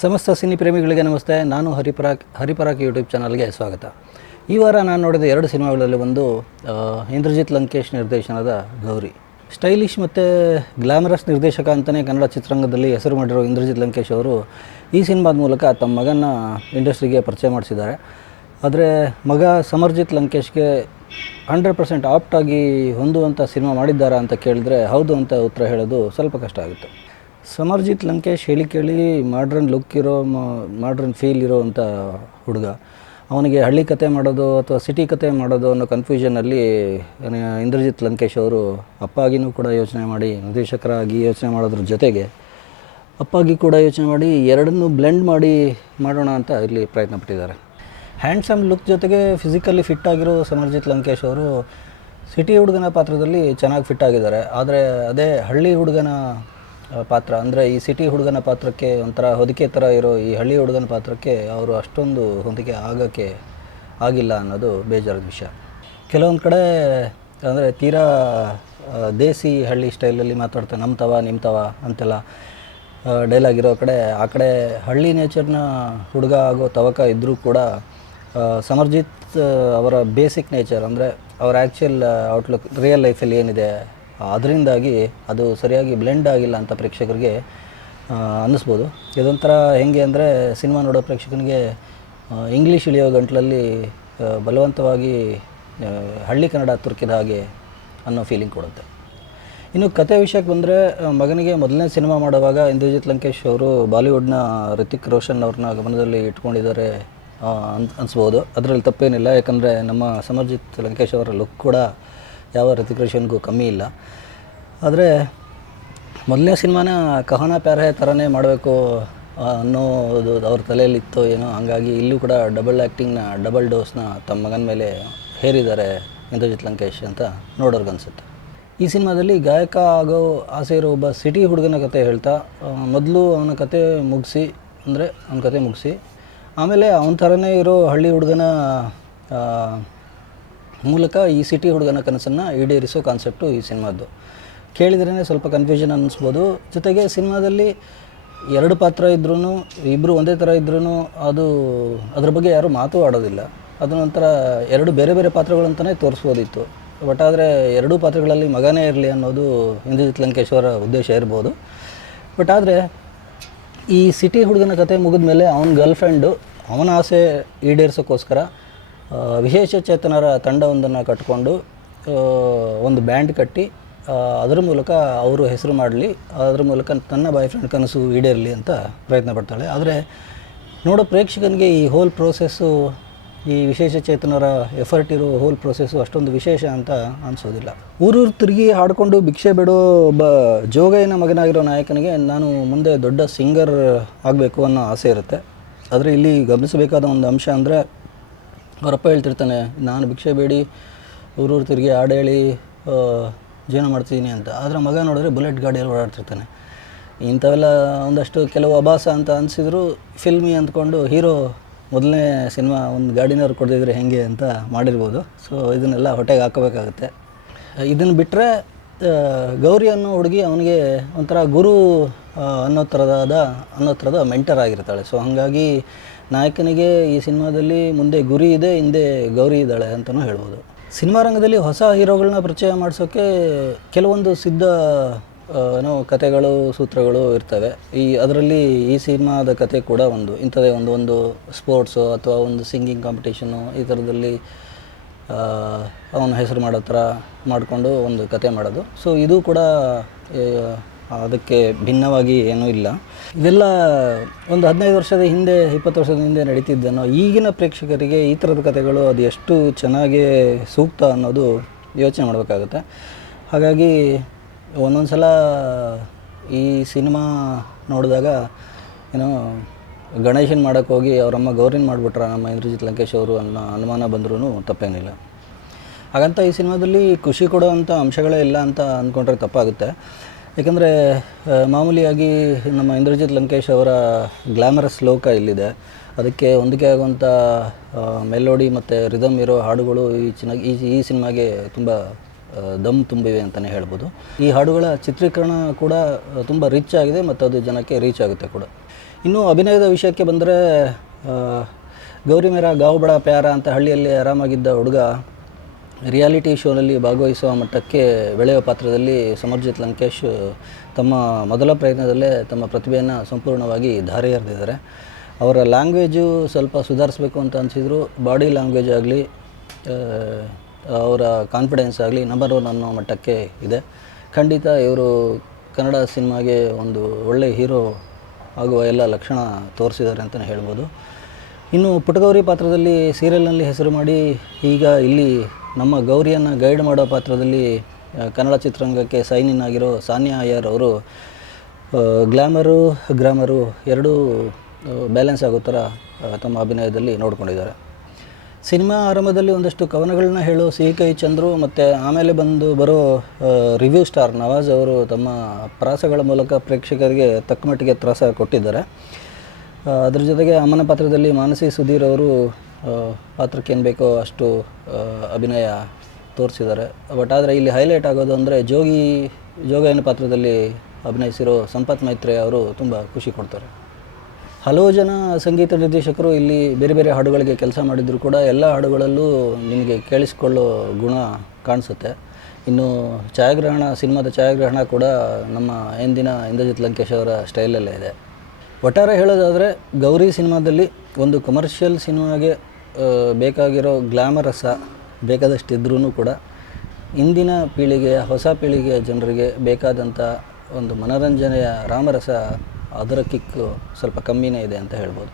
ಸಮಸ್ತ ಸಿನಿ ಪ್ರೇಮಿಗಳಿಗೆ ನಮಸ್ತೆ. ನಾನು ಹರಿಪರಾಕ್ ಯೂಟ್ಯೂಬ್ ಚಾನಲ್ಗೆ ಸ್ವಾಗತ. ಈ ವಾರ ನಾನು ನೋಡಿದ ಎರಡು ಸಿನಿಮಾಗಳಲ್ಲಿ ಒಂದು ಇಂದ್ರಜಿತ್ ಲಂಕೇಶ್ ನಿರ್ದೇಶನದ ಗೌರಿ. ಸ್ಟೈಲಿಶ್ ಮತ್ತು ಗ್ಲಾಮರಸ್ ನಿರ್ದೇಶಕ ಅಂತಲೇ ಕನ್ನಡ ಚಿತ್ರರಂಗದಲ್ಲಿ ಹೆಸರು ಮಾಡಿರೋ ಇಂದ್ರಜಿತ್ ಲಂಕೇಶ್ ಅವರು ಈ ಸಿನಿಮಾದ ಮೂಲಕ ತಮ್ಮ ಮಗನ ಇಂಡಸ್ಟ್ರಿಗೆ ಪರಿಚಯ ಮಾಡಿಸಿದ್ದಾರೆ. ಆದರೆ ಮಗ ಸಮರ್ಜಿತ್ ಲಂಕೇಶ್ಗೆ 100% ಆಪ್ಟಾಗಿ ಹೊಂದುವಂಥ ಸಿನಿಮಾ ಮಾಡಿದ್ದಾರಾ ಅಂತ ಕೇಳಿದರೆ ಹೌದು ಅಂತ ಉತ್ತರ ಹೇಳೋದು ಸ್ವಲ್ಪ ಕಷ್ಟ ಆಗುತ್ತೆ. ಸಮರ್ಜಿತ್ ಲಂಕೇಶ್ ಹೇಳಿ ಕೇಳಿ ಮಾಡ್ರನ್ ಲುಕ್ ಇರೋ ಮಾಡ್ರನ್ ಫೀಲ್ ಇರೋ ಅಂಥ ಹುಡುಗ. ಅವನಿಗೆ ಹಳ್ಳಿ ಕತೆ ಮಾಡೋದು ಅಥವಾ ಸಿಟಿ ಕತೆ ಮಾಡೋದು ಅನ್ನೋ ಕನ್ಫ್ಯೂಷನಲ್ಲಿ ಇಂದ್ರಜಿತ್ ಲಂಕೇಶ್ ಅವರು ಅಪ್ಪಾಗಿನೂ ಕೂಡ ಯೋಚನೆ ಮಾಡಿ ನಿರ್ದೇಶಕರಾಗಿ ಯೋಚನೆ ಮಾಡೋದ್ರ ಜೊತೆಗೆ ಅಪ್ಪಾಗಿ ಕೂಡ ಯೋಚನೆ ಮಾಡಿ ಎರಡನ್ನೂ ಬ್ಲೆಂಡ್ ಮಾಡಿ ಮಾಡೋಣ ಅಂತ ಇಲ್ಲಿ ಪ್ರಯತ್ನ ಪಟ್ಟಿದ್ದಾರೆ. ಹ್ಯಾಂಡ್ಸಮ್ ಲುಕ್ ಜೊತೆಗೆ ಫಿಸಿಕಲಿ ಫಿಟ್ ಆಗಿರೋ ಸಮರ್ಜಿತ್ ಲಂಕೇಶ್ ಅವರು ಸಿಟಿ ಹುಡುಗನ ಪಾತ್ರದಲ್ಲಿ ಚೆನ್ನಾಗಿ ಫಿಟ್ ಆಗಿದ್ದಾರೆ. ಆದರೆ ಅದೇ ಹಳ್ಳಿ ಹುಡುಗನ ಪಾತ್ರ ಅಂದರೆ ಈ ಸಿಟಿ ಹುಡುಗನ ಪಾತ್ರಕ್ಕೆ ಒಂಥರ ಹೊದಿಕೆ ಥರ ಇರೋ ಈ ಹಳ್ಳಿ ಹುಡುಗನ ಪಾತ್ರಕ್ಕೆ ಅವರು ಅಷ್ಟೊಂದು ಹೊಂದಿಕೆ ಆಗೋಕ್ಕೆ ಆಗಿಲ್ಲ ಅನ್ನೋದು ಬೇಜಾರದ ವಿಷಯ. ಕೆಲವೊಂದು ಕಡೆ ಅಂದರೆ ತೀರಾ ದೇಸಿ ಹಳ್ಳಿ ಸ್ಟೈಲಲ್ಲಿ ಮಾತಾಡ್ತಾರೆ, ನಮ್ತವ ನಿಮ್ತವ ಅಂತೆಲ್ಲ ಡೈಲಾಗ್ ಇರೋ ಕಡೆ ಆ ಕಡೆ ಹಳ್ಳಿ ನೇಚರ್ನ ಹುಡುಗ ಆಗೋ ತವಕ ಇದ್ದರೂ ಕೂಡ ಸಮರ್ಜಿತ್ ಅವರ ಬೇಸಿಕ್ ನೇಚರ್ ಅಂದರೆ ಅವರ ಆ್ಯಕ್ಚುಯಲ್ ಔಟ್ಲುಕ್ ರಿಯಲ್ ಲೈಫಲ್ಲಿ ಏನಿದೆ ಅದರಿಂದಾಗಿ ಅದು ಸರಿಯಾಗಿ ಬ್ಲೆಂಡ್ ಆಗಿಲ್ಲ ಅಂತ ಪ್ರೇಕ್ಷಕರಿಗೆ ಅನ್ನಿಸ್ಬೋದು. ಇದೊಂಥರ ಹೆಂಗೆ ಅಂದರೆ ಸಿನಿಮಾ ನೋಡೋ ಪ್ರೇಕ್ಷಕನಿಗೆ ಇಂಗ್ಲೀಷ್ ಇಳಿಯೋ ಗಂಟಲಲ್ಲಿ ಬಲವಂತವಾಗಿ ಹಳ್ಳಿ ಕನ್ನಡ ತುರ್ಕಿದ ಹಾಗೆ ಅನ್ನೋ ಫೀಲಿಂಗ್ ಕೊಡುತ್ತೆ. ಇನ್ನು ಕತೆ ವಿಷಯಕ್ಕೆ ಬಂದರೆ, ಮಗನಿಗೆ ಮೊದಲನೇ ಸಿನಿಮಾ ಮಾಡುವಾಗ ಇಂದ್ರಜಿತ್ ಲಂಕೇಶ್ ಅವರು ಬಾಲಿವುಡ್ನ ರಿತಿಕ್ ರೋಷನ್ ಅವ್ರನ್ನ ಗಮನದಲ್ಲಿ ಇಟ್ಕೊಂಡಿದ್ದಾರೆ ಅನಿಸ್ಬೋದು. ಅದರಲ್ಲಿ ತಪ್ಪೇನಿಲ್ಲ, ಯಾಕಂದರೆ ನಮ್ಮ ಸಮರ್ಜಿತ್ ಲಂಕೇಶ್ ಅವರ ಲುಕ್ ಕೂಡ ಯಾವ ರಿತಿಕ್ ರೋಷನ್ಗೂ ಕಮ್ಮಿ ಇಲ್ಲ. ಆದರೆ ಮೊದಲನೇ ಸಿನಿಮಾನ ಕಹಾನಾ ಪ್ಯಾರ್ ಹೈ ಥರನೇ ಮಾಡಬೇಕು ಅನ್ನೋದು ಅವ್ರ ತಲೆಯಲ್ಲಿತ್ತೋ ಏನೋ, ಹಂಗಾಗಿ ಇಲ್ಲೂ ಕೂಡ ಡಬಲ್ ಆ್ಯಕ್ಟಿಂಗ್ನ ಡಬಲ್ ಡೋಸ್ನ ತಮ್ಮ ಮಗನ ಮೇಲೆ ಹೇರಿದ್ದಾರೆ ಇಂದ್ರಜಿತ್ ಲಂಕೇಶ್ ಅಂತ ನೋಡೋರ್ಗನ್ಸುತ್ತೆ. ಈ ಸಿನಿಮಾದಲ್ಲಿ ಗಾಯಕ ಆಗೋ ಆಸೆ ಇರೋ ಒಬ್ಬ ಸಿಟಿ ಹುಡುಗನ ಕತೆ ಹೇಳ್ತಾ ಮೊದಲು ಅವನ ಕತೆ ಮುಗಿಸಿ ಆಮೇಲೆ ಅವನ ಥರನೇ ಇರೋ ಹಳ್ಳಿ ಹುಡುಗನ ಮೂಲಕ ಈ ಸಿಟಿ ಹುಡುಗನ ಕನಸನ್ನು ಈಡೇರಿಸೋ ಕಾನ್ಸೆಪ್ಟು ಈ ಸಿನಿಮಾದ್ದು. ಕೇಳಿದ್ರೇ ಸ್ವಲ್ಪ ಕನ್ಫ್ಯೂಷನ್ ಅನ್ನಿಸ್ಬೋದು. ಜೊತೆಗೆ ಸಿನಿಮಾದಲ್ಲಿ ಎರಡು ಪಾತ್ರ ಇದ್ರೂ, ಇಬ್ಬರು ಒಂದೇ ಥರ ಇದ್ರೂ ಅದ್ರ ಬಗ್ಗೆ ಯಾರೂ ಮಾತು ಆಡೋದಿಲ್ಲ. ಅದನ್ನೊಂಥರ ಎರಡು ಬೇರೆ ಬೇರೆ ಪಾತ್ರಗಳಂತಲೇ ತೋರಿಸ್ಬೋದಿತ್ತು. ಬಟ್ ಆದರೆ ಎರಡೂ ಪಾತ್ರಗಳಲ್ಲಿ ಮಗನೇ ಇರಲಿ ಅನ್ನೋದು ಇಂದ್ರಜಿತ್ ಲಂಕೇಶ್ ಅವರ ಉದ್ದೇಶ ಇರ್ಬೋದು. ಬಟ್ ಆದರೆ ಈ ಸಿಟಿ ಹುಡುಗನ ಕತೆ ಮುಗಿದ ಮೇಲೆ ಅವನ ಗರ್ಲ್ಫ್ರೆಂಡು ಅವನ ಆಸೆ ಈಡೇರಿಸೋಕ್ಕೋಸ್ಕರ ವಿಶೇಷ ಚೇತನರ ತಂಡವೊಂದನ್ನು ಕಟ್ಟಿಕೊಂಡು ಒಂದು ಬ್ಯಾಂಡ್ ಕಟ್ಟಿ ಅದರ ಮೂಲಕ ಅವರು ಹೆಸರು ಮಾಡಲಿ, ಅದರ ಮೂಲಕ ತನ್ನ ಬಾಯ್ ಫ್ರೆಂಡ್ ಕನಸು ಈಡೇರಲಿ ಅಂತ ಪ್ರಯತ್ನ ಪಡ್ತಾಳೆ. ಆದರೆ ನೋಡೋ ಪ್ರೇಕ್ಷಕನಿಗೆ ಈ ಹೋಲ್ ಪ್ರೋಸೆಸ್ಸು, ಈ ವಿಶೇಷ ಚೇತನರ ಎಫರ್ಟ್ ಇರೋ ಹೋಲ್ ಪ್ರೋಸೆಸ್ಸು ಅಷ್ಟೊಂದು ವಿಶೇಷ ಅಂತ ಅನಿಸೋದಿಲ್ಲ. ಊರೂರು ತಿರುಗಿ ಹಾಡಿಕೊಂಡು ಭಿಕ್ಷೆ ಬಿಡೋ ಒಬ್ಬ ಜೋಗಯ್ಯನ ಮಗನಾಗಿರೋ ನಾಯಕನಿಗೆ ನಾನು ಮುಂದೆ ದೊಡ್ಡ ಸಿಂಗರ್ ಆಗಬೇಕು ಅನ್ನೋ ಆಸೆ ಇರುತ್ತೆ. ಆದರೆ ಇಲ್ಲಿ ಗಮನಿಸಬೇಕಾದ ಒಂದು ಅಂಶ ಅಂದರೆ, ಅವರಪ್ಪ ಹೇಳ್ತಿರ್ತಾನೆ, ನಾನು ಭಿಕ್ಷೆ ಬೇಡಿ ಊರೂರು ತಿರುಗಿ ಹಾಡು ಹೇಳಿ ಜೀವನ ಮಾಡ್ತಿದ್ದೀನಿ ಅಂತ. ಆದರೆ ಮಗ ನೋಡಿದ್ರೆ ಬುಲೆಟ್ ಗಾಡಿಯಲ್ಲಿ ಓಡಾಡ್ತಿರ್ತಾನೆ. ಇಂಥವೆಲ್ಲ ಒಂದಷ್ಟು ಕೆಲವು ಅಭಾಸ ಅಂತ ಅನಿಸಿದ್ರು ಫಿಲ್ಮಿ ಅಂದ್ಕೊಂಡು ಹೀರೋ ಮೊದಲನೇ ಸಿನಿಮಾ ಒಂದು ಗಾಡಿನವ್ರು ಕೊಡ್ತಿದ್ರೆ ಹೆಂಗೆ ಅಂತ ಮಾಡಿರ್ಬೋದು. ಸೊ ಇದನ್ನೆಲ್ಲ ಹೊಟ್ಟೆಗೆ ಹಾಕೋಬೇಕಾಗುತ್ತೆ. ಇದನ್ನು ಬಿಟ್ಟರೆ ಗೌರಿ ಅನ್ನೋ ಹುಡುಗಿ ಅವನಿಗೆ ಒಂಥರ ಗುರು ಅನ್ನೋ ಥರದ ಮೆಂಟರ್ ಆಗಿರ್ತಾಳೆ. ಸೊ ಹಾಗಾಗಿ ನಾಯಕನಿಗೆ ಈ ಸಿನಿಮಾದಲ್ಲಿ ಮುಂದೆ ಗುರಿ ಇದೆ, ಹಿಂದೆ ಗೌರಿ ಇದ್ದಾಳೆ ಅಂತಲೂ ಹೇಳ್ಬೋದು. ಸಿನಿಮಾ ರಂಗದಲ್ಲಿ ಹೊಸ ಹೀರೋಗಳನ್ನ ಪರಿಚಯ ಮಾಡಿಸೋಕ್ಕೆ ಕೆಲವೊಂದು ಸಿದ್ಧ ಕತೆಗಳು, ಸೂತ್ರಗಳು ಇರ್ತವೆ. ಅದರಲ್ಲಿ ಈ ಸಿನಿಮಾದ ಕತೆ ಕೂಡ ಇಂಥದೇ ಒಂದು ಸ್ಪೋರ್ಟ್ಸು ಅಥವಾ ಒಂದು ಸಿಂಗಿಂಗ್ ಕಾಂಪಿಟೇಷನ್ನು ಈ ಥರದಲ್ಲಿ ಅವನ ಹೆಸರು ಮಾಡೋ ಥರ ಮಾಡಿಕೊಂಡು ಒಂದು ಕತೆ ಮಾಡೋದು. ಸೊ ಇದು ಕೂಡ ಅದಕ್ಕೆ ಭಿನ್ನವಾಗಿ ಏನೂ ಇಲ್ಲ. ಇದೆಲ್ಲ ಒಂದು 15 ವರ್ಷದ ಹಿಂದೆ, 20 ವರ್ಷದ ಹಿಂದೆ ನಡೀತಿದ್ದೇನೋ. ಈಗಿನ ಪ್ರೇಕ್ಷಕರಿಗೆ ಈ ಥರದ ಕತೆಗಳು ಅದು ಎಷ್ಟು ಚೆನ್ನಾಗಿ ಸೂಕ್ತ ಅನ್ನೋದು ಯೋಚನೆ ಮಾಡಬೇಕಾಗುತ್ತೆ. ಹಾಗಾಗಿ ಒಂದೊಂದು ಸಲ ಈ ಸಿನಿಮಾ ನೋಡಿದಾಗ ಗಣೇಶನ್ ಮಾಡೋಕ್ಕೆ ಹೋಗಿ ಅವರಮ್ಮ ಗೌರಿನ ಮಾಡಿಬಿಟ್ರ ನಮ್ಮ ಇಂದ್ರಜಿತ್ ಲಂಕೇಶ್ ಅವರು ಅನ್ನೋ ಅನುಮಾನ ಬಂದ್ರೂ ತಪ್ಪೇನಿಲ್ಲ. ಹಾಗಂತ ಈ ಸಿನಿಮಾದಲ್ಲಿ ಖುಷಿ ಕೊಡೋವಂಥ ಅಂಶಗಳೇ ಇಲ್ಲ ಅಂತ ಅಂದ್ಕೊಂಡ್ರೆ ತಪ್ಪಾಗುತ್ತೆ. ಏಕೆಂದರೆ ಮಾಮೂಲಿಯಾಗಿ ನಮ್ಮ ಇಂದ್ರಜಿತ್ ಲಂಕೇಶ್ ಅವರ ಗ್ಲಾಮರಸ್ ಲೋಕ ಇಲ್ಲಿದೆ. ಅದಕ್ಕೆ ಹೊಂದಿಕೆ ಆಗುವಂಥ ಮೆಲೋಡಿ ಮತ್ತು ರಿದಮ್ ಇರೋ ಹಾಡುಗಳು ಈ ಸಿನಿಮಾಗೆ ತುಂಬ ದಮ್ ತುಂಬಿವೆ ಅಂತಲೇ ಹೇಳ್ಬೋದು. ಈ ಹಾಡುಗಳ ಚಿತ್ರೀಕರಣ ಕೂಡ ತುಂಬ ರಿಚ್ ಆಗಿದೆ ಮತ್ತು ಅದು ಜನಕ್ಕೆ ರೀಚ್ ಆಗುತ್ತೆ ಕೂಡ. ಇನ್ನು ಅಭಿನಯದ ವಿಷಯಕ್ಕೆ ಬಂದರೆ ಗೌರಿ ಮೇರಾ ಗಾವ್ ಬಡ ಪ್ಯಾರ ಅಂತ ಹಳ್ಳಿಯಲ್ಲಿ ಆರಾಮಾಗಿದ್ದ ಹುಡುಗ ರಿಯಾಲಿಟಿ ಶೋನಲ್ಲಿ ಭಾಗವಹಿಸುವ ಮಟ್ಟಕ್ಕೆ ಬೆಳೆಯುವ ಪಾತ್ರದಲ್ಲಿ ಸಮರ್ಜಿತ್ ಲಂಕೇಶ್ ತಮ್ಮ ಮೊದಲ ಪ್ರಯತ್ನದಲ್ಲೇ ತಮ್ಮ ಪ್ರತಿಭೆಯನ್ನು ಸಂಪೂರ್ಣವಾಗಿ ಧಾರೆ ಎರೆದಿದ್ದಾರೆ. ಅವರ ಲ್ಯಾಂಗ್ವೇಜು ಸ್ವಲ್ಪ ಸುಧಾರಿಸಬೇಕು ಅಂತ ಅನಿಸಿದ್ರು. ಬಾಡಿ ಲ್ಯಾಂಗ್ವೇಜ್ ಆಗಲಿ, ಅವರ ಕಾನ್ಫಿಡೆನ್ಸ್ ಆಗಲಿ ನಂಬರ್ 1 ಅನ್ನೋ ಮಟ್ಟಕ್ಕೆ ಇದೆ. ಖಂಡಿತ ಇವರು ಕನ್ನಡ ಸಿನಿಮಾಗೆ ಒಂದು ಒಳ್ಳೆಯ ಹೀರೋ ಆಗುವ ಎಲ್ಲ ಲಕ್ಷಣ ತೋರಿಸಿದ್ದಾರೆ ಅಂತಲೇ ಹೇಳ್ಬೋದು. ಇನ್ನು ಪುಟ್ಟಗೌರಿ ಪಾತ್ರದಲ್ಲಿ ಸೀರಿಯಲ್ನಲ್ಲಿ ಹೆಸರು ಮಾಡಿ ಈಗ ಇಲ್ಲಿ ನಮ್ಮ ಗೌರಿಯನ್ನು ಗೈಡ್ ಮಾಡೋ ಪಾತ್ರದಲ್ಲಿ ಕನ್ನಡ ಚಿತ್ರರಂಗಕ್ಕೆ ಸೈನ್ ಇನ್ ಆಗಿರೋ ಸಾನ್ಯಾ ಅಯ್ಯರ್ ಅವರು ಗ್ರಾಮರು ಎರಡೂ ಬ್ಯಾಲೆನ್ಸ್ ಆಗೋ ಥರ ತಮ್ಮ ಅಭಿನಯದಲ್ಲಿ ನೋಡ್ಕೊಂಡಿದ್ದಾರೆ. ಸಿನಿಮಾ ಆರಂಭದಲ್ಲಿ ಒಂದಷ್ಟು ಕವನಗಳನ್ನ ಹೇಳೋ ಸಿಹಿಕೈ ಚಂದ್ರು ಮತ್ತು ಆಮೇಲೆ ಬರೋ ರಿವ್ಯೂ ಸ್ಟಾರ್ ನವಾಜ್ ಅವರು ತಮ್ಮ ಪ್ರಾಸಗಳ ಮೂಲಕ ಪ್ರೇಕ್ಷಕರಿಗೆ ತಕ್ಕಮಟ್ಟಿಗೆ ತ್ರಾಸ ಕೊಟ್ಟಿದ್ದಾರೆ. ಅದ್ರ ಜೊತೆಗೆ ಅಮ್ಮನ ಪಾತ್ರದಲ್ಲಿ ಮಾನಸಿ ಸುಧೀರ್ ಅವರು ಪಾತ್ರಕ್ಕೇನು ಬೇಕೋ ಅಷ್ಟು ಅಭಿನಯ ತೋರಿಸಿದ್ದಾರೆ. ಬಟ್ ಆದರೆ ಇಲ್ಲಿ ಹೈಲೈಟ್ ಆಗೋದು ಅಂದರೆ ಜೋಗಯ್ಯನ ಪಾತ್ರದಲ್ಲಿ ಅಭಿನಯಿಸಿರೋ ಸಂಪತ್ ಮೈತ್ರೆ ಅವರು ತುಂಬ ಖುಷಿ ಕೊಡ್ತಾರೆ. ಹಲವು ಜನ ಸಂಗೀತ ನಿರ್ದೇಶಕರು ಇಲ್ಲಿ ಬೇರೆ ಬೇರೆ ಹಾಡುಗಳಿಗೆ ಕೆಲಸ ಮಾಡಿದರೂ ಕೂಡ ಎಲ್ಲ ಹಾಡುಗಳಲ್ಲೂ ನಿಮಗೆ ಕೇಳಿಸ್ಕೊಳ್ಳೋ ಗುಣ ಕಾಣಿಸುತ್ತೆ. ಇನ್ನು ಸಿನಿಮಾದ ಛಾಯಾಗ್ರಹಣ ಕೂಡ ನಮ್ಮ ಎಂದಿನ ಇಂದ್ರಜಿತ್ ಲಂಕೇಶ್ ಅವರ ಸ್ಟೈಲಲ್ಲೇ ಇದೆ. ಒಟ್ಟಾರೆ ಹೇಳೋದಾದರೆ ಗೌರಿ ಸಿನಿಮಾದಲ್ಲಿ ಒಂದು ಕಮರ್ಷಿಯಲ್ ಸಿನಿಮಾಗೆ ಬೇಕಾಗಿರೋ ಗ್ಲಾಮರಸ ಬೇಕಾದಷ್ಟಿದ್ರೂ ಕೂಡ ಇಂದಿನ ಹೊಸ ಪೀಳಿಗೆಯ ಜನರಿಗೆ ಬೇಕಾದಂಥ ಒಂದು ಮನೋರಂಜನೆಯ ರಾಮರಸ ಅದರ ಕಿಕ್ಕು ಸ್ವಲ್ಪ ಕಮ್ಮಿನೇ ಇದೆ ಅಂತ ಹೇಳ್ಬೋದು.